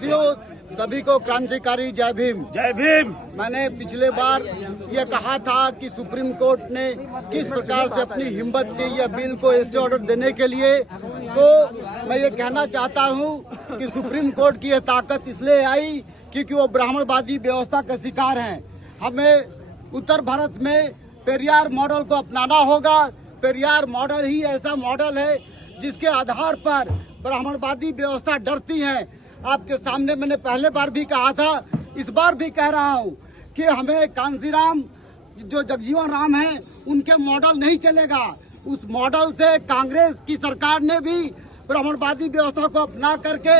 साथियों, सभी को क्रांतिकारी जय भीम। जय भीम। मैंने पिछले बार ये कहा था कि सुप्रीम कोर्ट ने किस प्रकार से अपनी हिम्मत की यह बिल को स्टे ऑर्डर देने के लिए, तो मैं ये कहना चाहता हूँ कि सुप्रीम कोर्ट की यह ताकत इसलिए आई क्योंकि वो ब्राह्मणवादी व्यवस्था का शिकार हैं। हमें उत्तर भारत में पेरियार मॉडल को अपनाना होगा। पेरियार मॉडल ही ऐसा मॉडल है जिसके आधार पर ब्राह्मणवादी व्यवस्था डरती है। आपके सामने मैंने पहले बार भी कहा था, इस बार भी कह रहा हूं कि हमें कांसीराम जो जगजीवन राम हैं उनके मॉडल नहीं चलेगा। उस मॉडल से कांग्रेस की सरकार ने भी ब्राह्मणवादी व्यवस्था को अपना करके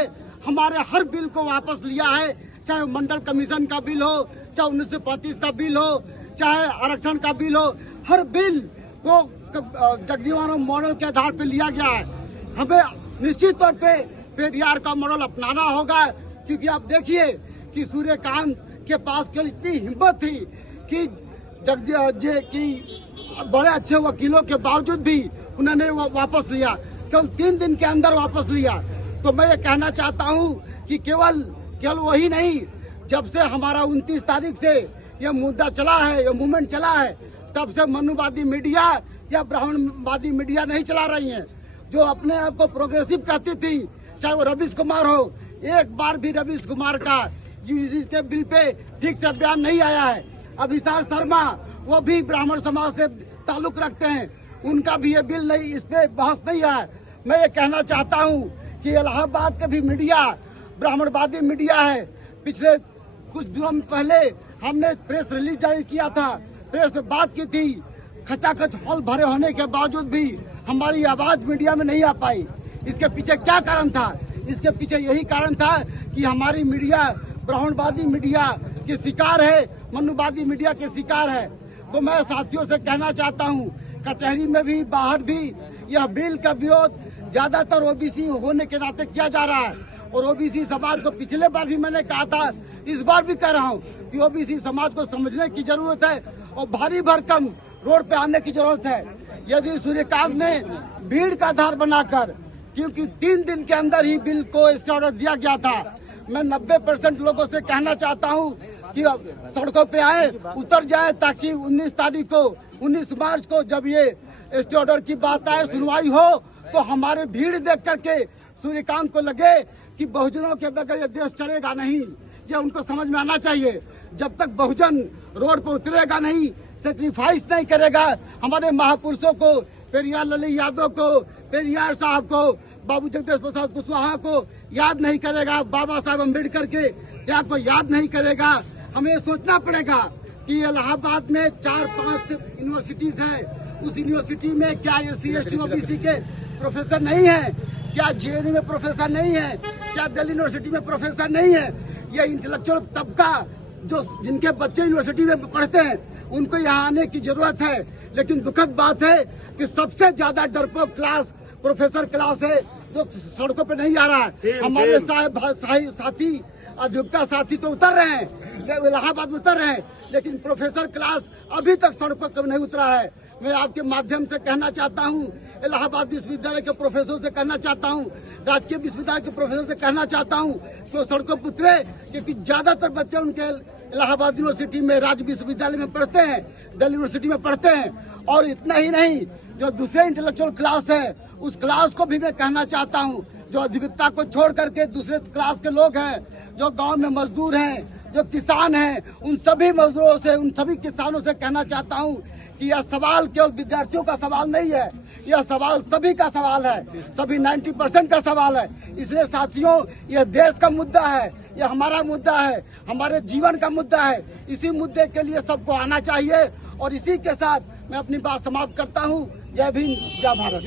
हमारे हर बिल को वापस लिया है, चाहे मंडल कमीशन का बिल हो, चाहे 1935 का बिल हो, चाहे आरक्षण का बिल हो, हर बिल को जगजीवन राम मॉडल के आधार पर लिया गया है। हमें निश्चित तौर पे पेरियार का मॉडल अपनाना होगा, क्योंकि आप देखिए कि सूर्यकांत के पास केवल इतनी हिम्मत थी कि बड़े अच्छे वकीलों के बावजूद भी उन्होंने वो वापस लिया, केवल 3 दिन के अंदर वापस लिया। तो मैं ये कहना चाहता हूँ कि केवल वही नहीं, जब से हमारा 29 तारीख से ये मुद्दा चला है, ये मूवमेंट चला है, तब से मनुवादी मीडिया या ब्राह्मणवादी मीडिया नहीं चला रही है। जो अपने आप को प्रोग्रेसिव कहती थी, चाहे वो रवीश कुमार हो, एक बार भी रवीश कुमार का यूजीसी के बिल पे ठीक से बयान नहीं आया है। अभिसार शर्मा वो भी ब्राह्मण समाज से ताल्लुक रखते हैं, उनका भी ये बिल नहीं, इस पे बहस नहीं है। मैं ये कहना चाहता हूँ कि इलाहाबाद का भी मीडिया ब्राह्मणवादी मीडिया है। पिछले कुछ दिनों पहले हमने प्रेस रिलीज जारी किया था, प्रेस में बात की थी, खचाखच हॉल भरे होने के बावजूद भी हमारी आवाज मीडिया में नहीं आ पाई। इसके पीछे क्या कारण था? इसके पीछे यही कारण था कि हमारी मीडिया ब्राह्मणवादी मीडिया के शिकार है, मनुवादी मीडिया के शिकार है। तो मैं साथियों से कहना चाहता हूँ, कचहरी में भी बाहर भी यह बिल का विरोध ज्यादातर ओबीसी होने के नाते किया जा रहा है। और ओबीसी समाज को पिछले बार भी मैंने कहा था, इस बार भी कह रहा हूँ कि ओबीसी समाज को समझने की जरूरत है और भारी भरकम रोड पे आने की जरूरत है। यदि सूर्यकांत ने भीड़ का आधार बनाकर, क्योंकि 3 दिन के अंदर ही बिल को स्टे ऑर्डर दिया गया था, मैं 90% लोगों से कहना चाहता हूं कि सड़कों पे आए, उतर जाए, ताकि 19 मार्च को जब ये स्टे ऑर्डर की बात आए, सुनवाई हो, तो हमारे भीड़ देख करके सूर्यकांत को लगे कि बहुजनों के बगैर ये देश चलेगा नहीं। ये उनको समझ में आना चाहिए। जब तक बहुजन रोड पर उतरेगा नहीं, सेक्रीफाइस नहीं करेगा, हमारे महापुरुषों को, पेरियार लाल यादव को, पेरियार साहब को, बाबू जगदीश प्रसाद कुशवाहा को याद नहीं करेगा, बाबा साहब अम्बेडकर के त्याग को याद नहीं करेगा, हमें सोचना पड़ेगा कि इलाहाबाद में 4-5 यूनिवर्सिटीज है। उस यूनिवर्सिटी में क्या SC ST OBC के प्रोफेसर नहीं है? क्या JNU में प्रोफेसर नहीं है? क्या दिल्ली यूनिवर्सिटी में प्रोफेसर नहीं है? ये इंटेलेक्चुअल तबका जो जिनके बच्चे यूनिवर्सिटी में पढ़ते हैं, उनको यहाँ आने की जरूरत है। लेकिन दुखद बात है कि सबसे ज्यादा डरपोक क्लास प्रोफेसर क्लास है जो सड़कों पे नहीं आ रहा है। हमारे साथी अधिवक्ता साथी तो उतर रहे हैं, इलाहाबाद में उतर रहे हैं, लेकिन प्रोफेसर क्लास अभी तक सड़कों पर नहीं उतरा है। मैं आपके माध्यम से कहना चाहता हूँ, इलाहाबाद विश्वविद्यालय के प्रोफेसर से कहना चाहता हूँ, राजकीय विश्वविद्यालय के प्रोफेसर से कहना चाहता हूँ कि वो सड़कों पर उतरे, क्योंकि ज्यादातर बच्चे उनके इलाहाबाद यूनिवर्सिटी में, राज्य विश्वविद्यालय में पढ़ते हैं, दिल्ली यूनिवर्सिटी में पढ़ते हैं। और इतना ही नहीं, जो दूसरे इंटेलेक्चुअल क्लास है, उस क्लास को भी मैं कहना चाहता हूँ, जो अधिवक्ता को छोड़ करके दूसरे क्लास के लोग हैं, जो गांव में मजदूर हैं, जो किसान हैं, उन सभी मजदूरों से, उन सभी किसानों से कहना चाहता हूँ कि यह सवाल केवल विद्यार्थियों का सवाल नहीं है, यह सवाल सभी का सवाल है, सभी 90% का सवाल है। इसलिए साथियों, यह देश का मुद्दा है, यह हमारा मुद्दा है, हमारे जीवन का मुद्दा है। इसी मुद्दे के लिए सबको आना चाहिए। और इसी के साथ मैं अपनी बात समाप्त करता हूँ। जय भीम, जय भारत।